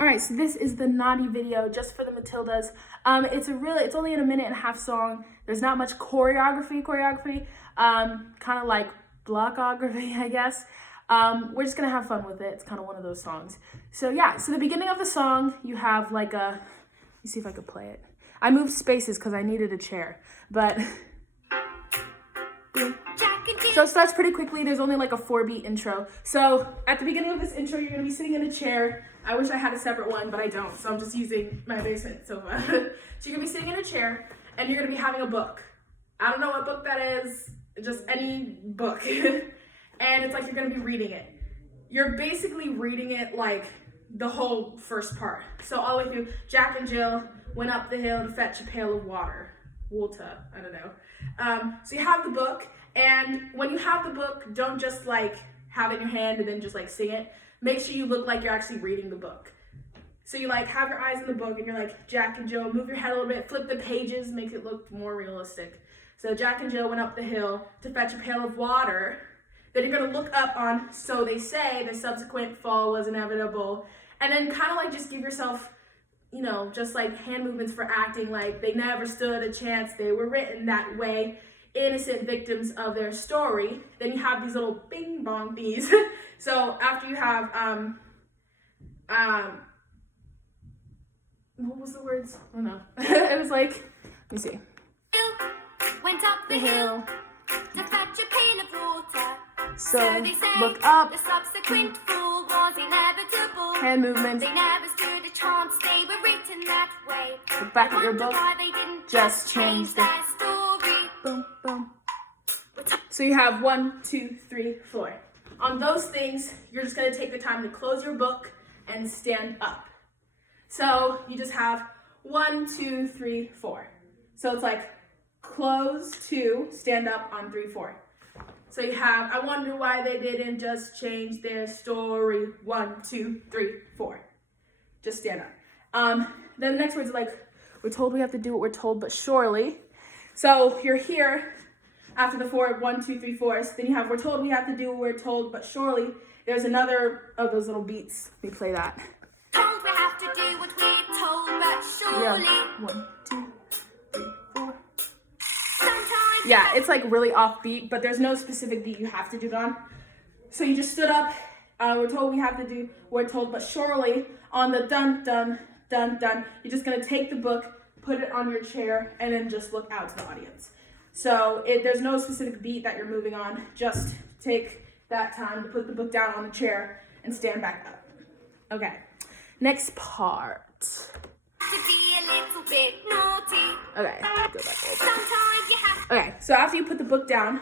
All right, so this is the naughty video just for the Matildas. It's only in a minute and a half song. There's not much choreography, kind of like blockography, I guess. We're just gonna have fun with it. It's kind of one of those songs. So yeah, so the beginning of the song, you have like a, let me see if I could play it. I moved spaces because I needed a chair, but so it starts pretty quickly. There's only like a 4-beat intro. So at the beginning of this intro, you're gonna be sitting in a chair. I wish I had a separate one, but I don't. So I'm just using my basement sofa. So you're gonna be sitting in a chair and you're gonna be having a book. I don't know what book that is, just any book. And it's like you're gonna be reading it. You're basically reading it like the whole first part. So all the way through, Jack and Jill went up the hill to fetch a pail of water. Water, I don't know. So you have the book, and when you have the book, don't just like have it in your hand and then just like sing it. Make sure you look like you're actually reading the book. So you like have your eyes in the book and you're like, Jack and Jill, move your head a little bit, flip the pages, make it look more realistic. So Jack and Jill went up the hill to fetch a pail of water. Then you're gonna look up on, so they say, the subsequent fall was inevitable. And then kind of like just give yourself, you know, just like hand movements for acting like they never stood a chance. They were written that way. Innocent victims of their story. Then you have these little bing bong bees. So after you have, what was the words? Oh no. It was like, let me see. Went up the hill to fetch a pail of water. So they say look up. The subsequent fall was inevitable. Hand movements. They never stood a chance. They were written that way. Look back at your book. Why they didn't Just change their story. Boom, boom. So you have 1, 2, 3, 4. On those things, you're just gonna take the time to close your book and stand up. So you just have 1, 2, 3, 4. So it's like close 2, stand up on 3, 4. So you have, I wonder why they didn't just change their story. 1, 2, 3, 4. Just stand up. Then the next words are like, we're told we have to do what we're told, but surely. So you're here after the 4, 1, 2, 3, 4s. Then you have, we're told we have to do what we're told, but surely. There's another of those little beats. Let me play that. Told we have to do what we're told, but surely. Yeah. 1, 2, 3, 4. Sometimes Yeah, it's like really offbeat, but there's no specific beat you have to do it on. So you just stood up. We're told we have to do what we're told, but surely on the dun, dun, dun, dun, you're just gonna take the book, put it on your chair, and then just look out to the audience. So there's no specific beat that you're moving on. Just take that time to put the book down on the chair and stand back up. Okay, next part. to be a little bit naughty. Okay, go back a little bit. Sometimes you have Okay, so after you put the book down,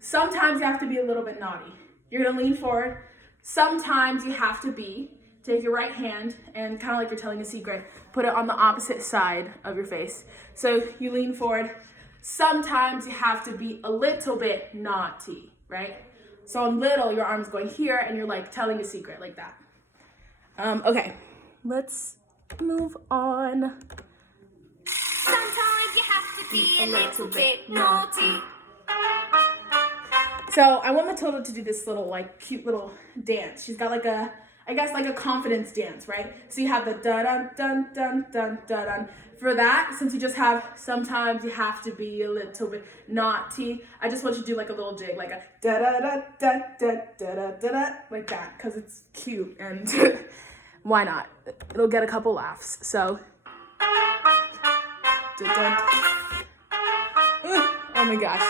sometimes you have to be a little bit naughty. You're gonna lean forward. Sometimes you have to take your right hand and kind of like you're telling a secret, put it on the opposite side of your face. So you lean forward. Sometimes you have to be a little bit naughty, right? So on little, your arm's going here and you're like telling a secret like that. Okay, let's move on. Sometimes you have to be a little bit naughty. So I want Matilda to do this little like cute little dance. She's got like a, I guess like a confidence dance, right? So you have the da dun dun dun dun dun dun. For that, since you just have sometimes you have to be a little bit naughty, I just want you to do like a little jig, like a da da da da da da da da da, like that, because it's cute and why not? It'll get a couple laughs. So, oh my gosh.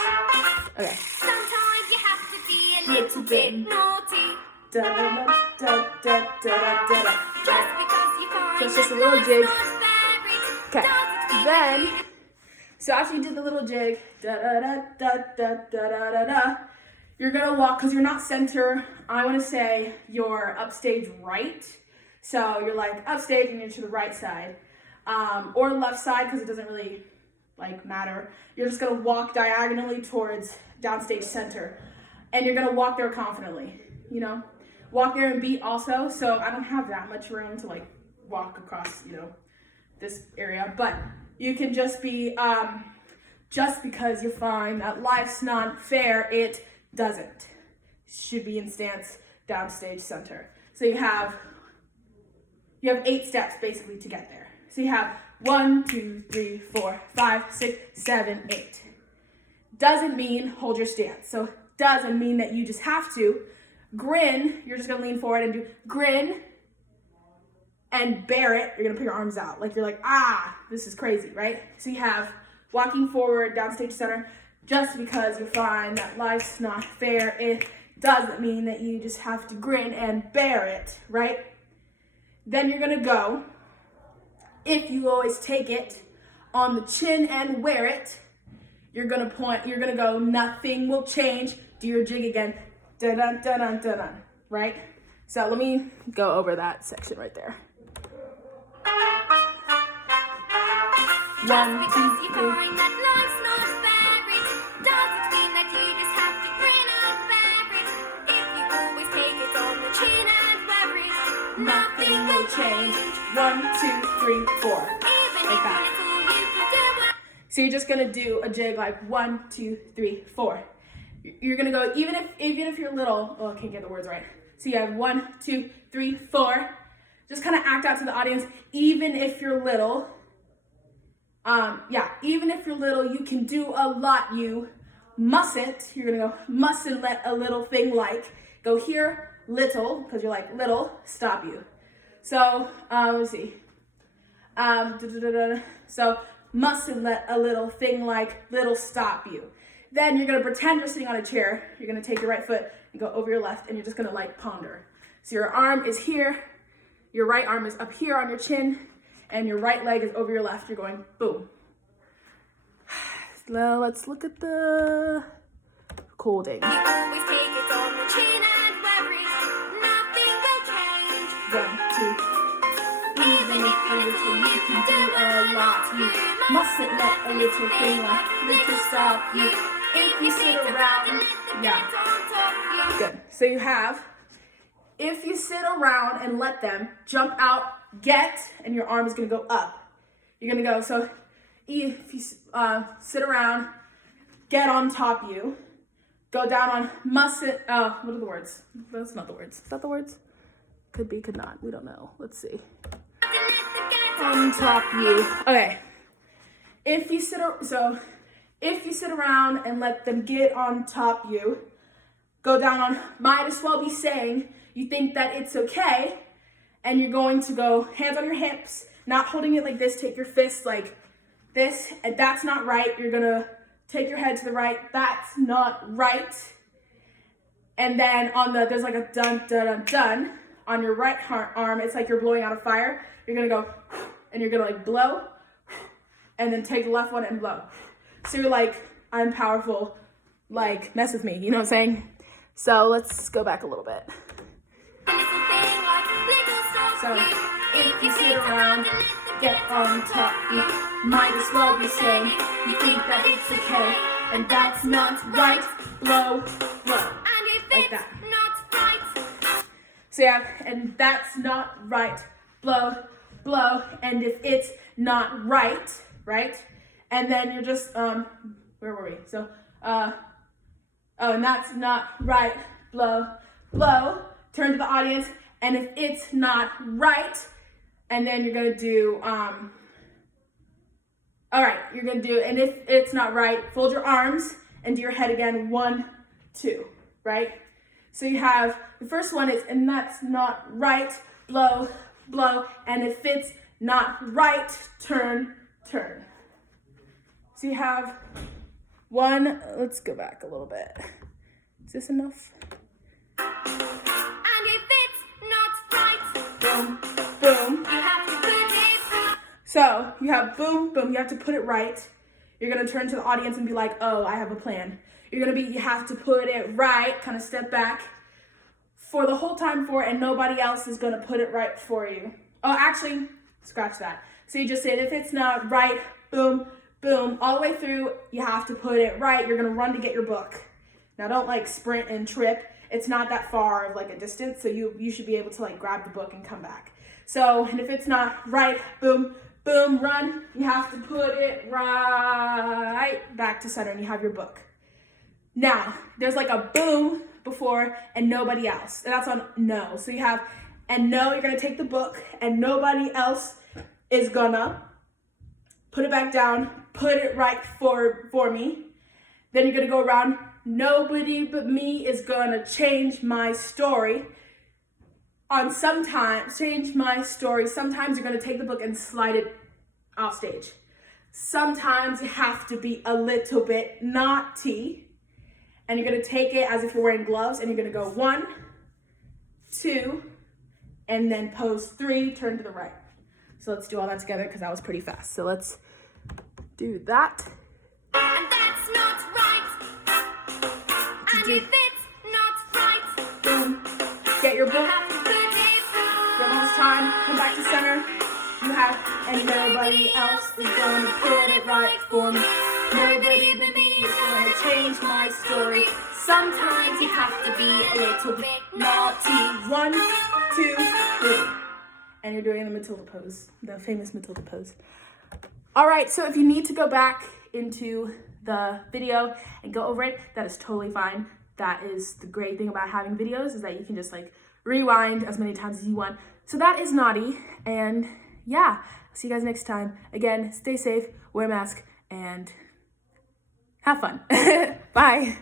Okay. Sometimes you have to be a little bit naughty. Da da da da da da da. Just because you find So it's just a that little life's jig. not Okay, varied, then, so after you did the little jig, da da da da da da da da da, you're gonna walk, because you're not center, I wanna say you're upstage right. So you're like upstage and you're to the right side, or left side, because it doesn't really like matter. You're just gonna walk diagonally towards downstage center. And you're gonna walk there confidently, you know? Walk there and beat also, so I don't have that much room to like walk across, you know, this area, but you can just be, just because you find that life's not fair, it doesn't. Should be in stance, downstage center. So you have You have 8 steps basically to get there. So you have 1, 2, 3, 4, 5, 6, 7, 8. Doesn't mean hold your stance. So doesn't mean that you just have to. Grin, you're just gonna lean forward and do grin and bear it. You're gonna put your arms out. Like you're like, ah, this is crazy, right? So you have walking forward, down stage center. Just because you find that life's not fair, it doesn't mean that you just have to grin and bear it, right? Then you're gonna go, if you always take it on the chin and wear it, you're gonna point, you're gonna go, nothing will change. Do your jig again, dun dun dun dun dun dun, right? So let me go over that section right there. Just because you find that life's not fair, it doesn't mean that you just have to grin and bear it. If you always take it on the chin and wear it, nothing will change. 1, 2, 3, 4. Even Like if that. little you can do it. So you're just gonna do a jig like 1, 2, 3, 4. You're gonna go even if you're little. Oh, I can't get the words right. So you have 1, 2, 3, 4. Just kind of act out to the audience. Even if you're little, even if you're little, you can do a lot. You mustn't. You're gonna go mustn't let a little thing like go here little because you're like little stop you. So let's see. So mustn't let a little thing like little stop you. Then you're gonna pretend you're sitting on a chair. You're gonna take your right foot and go over your left, and you're just gonna like ponder. So your arm is here, your right arm is up here on your chin, and your right leg is over your left. You're going boom. Now let's look at the holding. You always take it on the chin and wear it, nothing will change. 1, 2. Even if a little, you can do a lot. You mustn't let a little thing like little stop you. If you sit around, yeah, good. So you have, if you sit around and let them jump out, get, and your arm is gonna go up. You're gonna go, so if you sit around, get on top you, go down on mustn't, what are the words? That's not the words. Is that the words? Could be, could not, we don't know. Let's see. On top you. Okay. If you sit around and let them get on top you, go down on might as well be saying you think that it's okay, and you're going to go hands on your hips, not holding it like this, take your fist like this, and that's not right. You're gonna take your head to the right, that's not right. And then on the, there's like a dun dun dun dun on your right arm, it's like you're blowing out a fire. You're gonna go, and you're gonna like blow, and then take the left one and blow. So you're like, I'm powerful, like mess with me, you know what I'm saying? So let's go back a little bit. So if you sit around, get on top, you might as well be saying you think that it's okay, and that's not right. Blow, blow, like that. So yeah, and that's not right. Blow, blow, and if it's not right, right? And then you're just, where were we? So, oh, and that's not right. Blow, blow, turn to the audience, and if it's not right, and then you're gonna do, all right, you're gonna do, and if it's not right, fold your arms and do your head again, 1, 2, right? So you have, the first one is, and that's not right, blow, blow, and if it's not right, turn, turn. So you have 1, let's go back a little bit. Is this enough? And if it's not right, Boom, boom. you have to put it right. So you have boom, boom, you have to put it right. You're gonna turn to the audience and be like, oh, I have a plan. You have to put it right, kind of step back for the whole time for it, and nobody else is gonna put it right for you. Oh, actually, scratch that. So you just said, if it's not right, boom, boom, all the way through, you have to put it right. You're gonna run to get your book. Now don't like sprint and trip. It's not that far of like a distance, so you should be able to like grab the book and come back. So, and if it's not right, boom, boom, run. You have to put it right back to center, and you have your book. Now, there's like a boom before and nobody else. And that's on no. So you have, And no, you're gonna take the book and nobody else is gonna put it back down, put it right for me. Then you're gonna go around, nobody but me is gonna change my story. Change my story. Sometimes you're gonna take the book and slide it off stage. Sometimes you have to be a little bit naughty. And you're gonna take it as if you're wearing gloves and you're gonna go 1, 2, and then pose 3, turn to the right. So let's do all that together because that was pretty fast. So let's do that. And that's not right. And if it's not right, Boom. Get your you book. have to put it One wrong. last time. Come back to center. You have, and nobody else is gonna put it right for me. Nobody but me is gonna change my story. Sometimes you have to be a little bit naughty. 1, 2, 3. And you're doing the Matilda pose, the famous Matilda pose. All right, so if you need to go back into the video and go over it, that is totally fine. That is the great thing about having videos, is that you can just like rewind as many times as you want. So that is naughty, and yeah, see you guys next time. Again, stay safe, wear a mask, and have fun. Bye.